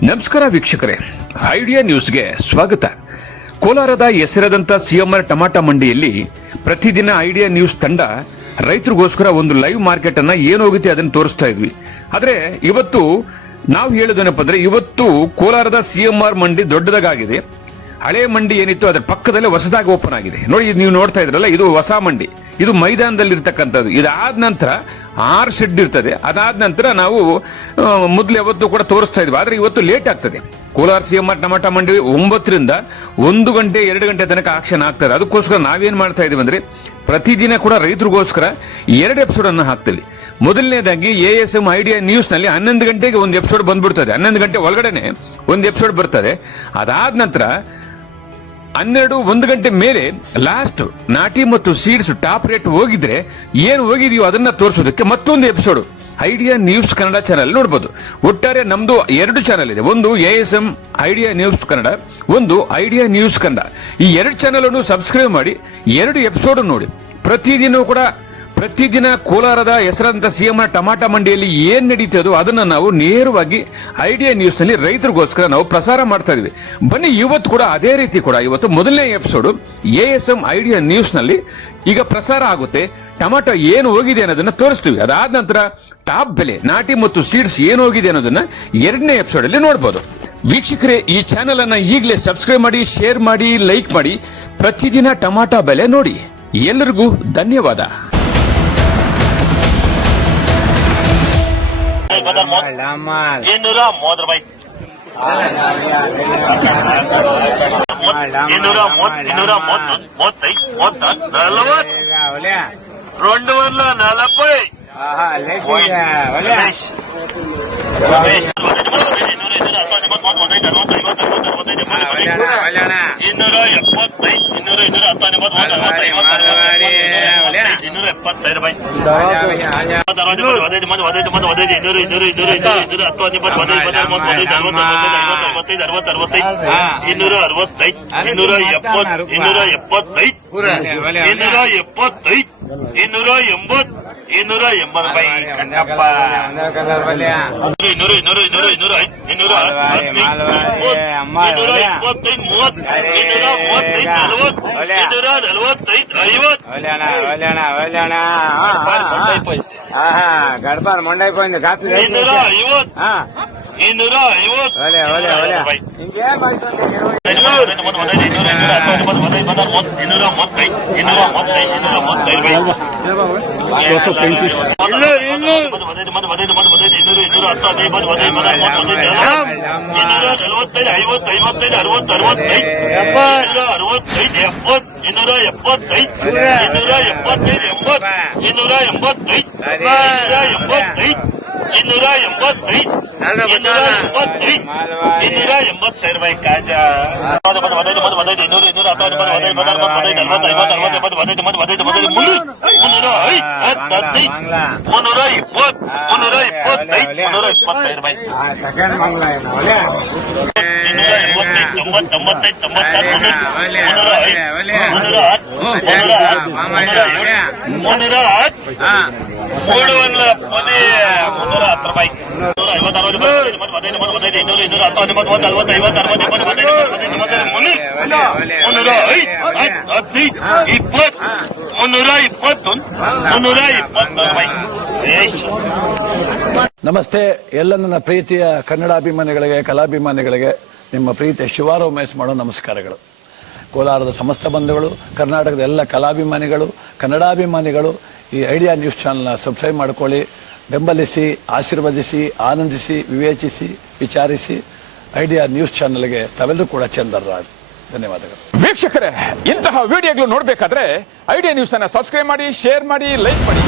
ನಮಸ್ಕಾರ ವೀಕ್ಷಕರೇ, ಐಡಿಯಾ ನ್ಯೂಸ್ಗೆ ಸ್ವಾಗತ. ಕೋಲಾರದ ಹೆಸರಾದಂತ ಸಿಎಂಆರ್ ಟಮಾಟಾ ಮಂಡಿಯಲ್ಲಿ ಪ್ರತಿದಿನ ಐಡಿಯಾ ನ್ಯೂಸ್ ತಂಡ ರೈತರಿಗೋಸ್ಕರ ಒಂದು ಲೈವ್ ಮಾರ್ಕೆಟ್ ಅನ್ನ ಏನೋಗುತ್ತೆ ಅದನ್ನು ತೋರಿಸ್ತಾ ಇದ್ವಿ. ಆದ್ರೆ ಇವತ್ತು ನಾವು ಹೇಳೋದೇನಪ್ಪ ಅಂದ್ರೆ, ಇವತ್ತು ಕೋಲಾರದ ಸಿಎಂಆರ್ ಮಂಡಿ ದೊಡ್ಡದಾಗಿದೆ. ಹಳೆ ಮಂಡಿ ಏನಿತ್ತು ಅದರ ಪಕ್ಕದಲ್ಲೇ ಹೊಸದಾಗಿ ಓಪನ್ ಆಗಿದೆ. ನೋಡಿ, ನೀವು ನೋಡ್ತಾ ಇದ್ರಲ್ಲ, ಇದು ಹೊಸ ಮಂಡಿ. ಇದು ಮೈದಾನದಲ್ಲಿ ಇರ್ತಕ್ಕಂಥದ್ದು. ಇದಾದ ನಂತರ 6 ಶೆಡ್ ಇರ್ತದೆ. ಅದಾದ ನಂತರ ನಾವು ಮೊದಲು ಯಾವತ್ತು ಕೂಡ ತೋರಿಸ್ತಾ ಇದ್ವಿ. ಆದ್ರೆ ಇವತ್ತು ಲೇಟ್ ಆಗ್ತದೆ. ಕೋಲಾರ ಸಿಎಂಆರ್ ಟಮಾಟಾ ಮಂಡಿ 9 ರಿಂದ 1 ಗಂಟೆ 2 ಗಂಟೆ ತನಕ ಆಕ್ಷನ್ ಆಗ್ತದೆ. ಅದಕ್ಕೋಸ್ಕರ ನಾವೇನ್ ಮಾಡ್ತಾ ಇದೀವಿ ಅಂದ್ರೆ, ಪ್ರತಿದಿನ ಕೂಡ ರೈತರಿಗೋಸ್ಕರ 2 ಎಪಿಸೋಡ್ ಅನ್ನು ಹಾಕ್ತೀವಿ. ಮೊದಲನೇದಾಗಿ ASM ಐಡಿಯಾ ನ್ಯೂಸ್ ನಲ್ಲಿ 11 ಗಂಟೆಗೆ ಒಂದು ಎಪಿಸೋಡ್ ಬಂದ್ಬಿಡ್ತದೆ. 11 ಗಂಟೆ ಒಳಗಡೆನೆ ಒಂದು ಎಪಿಸೋಡ್ ಬರ್ತದೆ. ಅದಾದ ನಂತರ 1 ಗಂಟೆ ಮೇಲೆ ಲಾಸ್ಟ್ ನಾಟಿ ಮತ್ತು ಸೀಡ್ಸ್ ಟಾಪ್ ರೇಟ್ ಹೋಗಿದ್ರೆ ಏನು ಹೋಗಿದೆಯೋ ಅದನ್ನ ತೋರಿಸೋದಕ್ಕೆ ಮತ್ತೊಂದು episode idea news Kannada channel ನೋಡಬಹುದು. ಒಟ್ಟಾರೆ ನಮ್ದು 2 ಚಾನಲ್ ಇದೆ. ಒಂದು ASM ಐಡಿಯಾ ನ್ಯೂಸ್ ಕನ್ನಡ, ಒಂದು ಐಡಿಯಾ ನ್ಯೂಸ್ ಕನ್ನಡ. ಈ 2 ಚಾನಲ್ ಅನ್ನು ಸಬ್ಸ್ಕ್ರೈಬ್ ಮಾಡಿ 2 ಎಪಿಸೋಡ್ ನೋಡಿ. ಪ್ರತಿದಿನ ಕೋಲಾರದ ಹೆಸರಾದಂತ ಸಿಎಂಆರ್ ಟಮಾಟಾ ಮಂಡಿಯಲ್ಲಿ ಏನ್ ನಡೀತದೋ ಅದನ್ನ ನಾವು ನೇರವಾಗಿ ಐಡಿಯಾ ನ್ಯೂಸ್ ನಲ್ಲಿ ರೈತರಿಗೋಸ್ಕರ ನಾವು ಪ್ರಸಾರ ಮಾಡ್ತಾ ಇದೀವಿ. ಬನ್ನಿ, ಇವತ್ತು ಕೂಡ ಅದೇ ರೀತಿ ಕೂಡ ಇವತ್ತು ಮೊದಲನೇ ಎಪಿಸೋಡ್ ASM ಐಡಿಯಾ ನ್ಯೂಸ್ ನಲ್ಲಿ ಈಗ ಪ್ರಸಾರ ಆಗುತ್ತೆ. ಟೊಮಾಟೊ ಏನು ಹೋಗಿದೆ ಅನ್ನೋದನ್ನ ತೋರಿಸ್ತೀವಿ. ಅದಾದ ನಂತರ ಟಾಪ್ ಬೆಲೆ, ನಾಟಿ ಮತ್ತು ಸೀಡ್ಸ್ ಏನು ಹೋಗಿದೆ ಅನ್ನೋದನ್ನ 2ನೇ ಎಪಿಸೋಡ್ ಅಲ್ಲಿ ನೋಡಬಹುದು. ವೀಕ್ಷಕರೇ, ಈ ಚಾನೆಲ್ ಅನ್ನ ಈಗಲೇ ಸಬ್ಸ್ಕ್ರೈಬ್ ಮಾಡಿ, ಶೇರ್ ಮಾಡಿ, ಲೈಕ್ ಮಾಡಿ. ಪ್ರತಿದಿನ ಟೊಮಾಟೊ ಬೆಲೆ ನೋಡಿ. ಎಲ್ಲರಿಗೂ ಧನ್ಯವಾದ. గడప మొండైపోయింది కాపీ 320 ನಮಸ್ತೆ ಎಲ್ಲ ನನ್ನ ಪ್ರೀತಿಯ ಕನ್ನಡಾಭಿಮಾನಿಗಳಿಗೆ, ಕಲಾಭಿಮಾನಿಗಳಿಗೆ ನಿಮ್ಮ ಪ್ರೀತಿಯ ಶಿವಾರ ಉಮೇಶ್ ಮಾಡೋ ನಮಸ್ಕಾರಗಳು. ಕೋಲಾರದ ಸಮಸ್ತ ಬಂಧುಗಳು, ಕರ್ನಾಟಕದ ಎಲ್ಲ ಕಲಾಭಿಮಾನಿಗಳು, ಕನ್ನಡಾಭಿಮಾನಿಗಳು ಈ ಐಡಿಯಾ ನ್ಯೂಸ್ ಚಾನಲ್ನ ಸಬ್ಸ್ಕ್ರೈಬ್ ಮಾಡ್ಕೊಳ್ಳಿ, ಬೆಂಬಲಿಸಿ, ಆಶೀರ್ವದಿಸಿ, ಆನಂದಿಸಿ, ವಿವೇಚಿಸಿ, ವಿಚಾರಿಸಿ. ಐಡಿಯಾ ನ್ಯೂಸ್ ಚಾನಲ್ಗೆ ತಾವೆಲ್ಲರೂ ಕೂಡ ಚಂದರ್ರಾಜ್. ಧನ್ಯವಾದಗಳು. ವೀಕ್ಷಕರೇ, ಇಂತಹ ವಿಡಿಯೋಗಳು ನೋಡಬೇಕಾದ್ರೆ ಐಡಿಯಾ ನ್ಯೂಸ್ ಅನ್ನ ಸಬ್ಸ್ಕ್ರೈಬ್ ಮಾಡಿ, ಶೇರ್ ಮಾಡಿ, ಲೈಕ್ ಮಾಡಿ.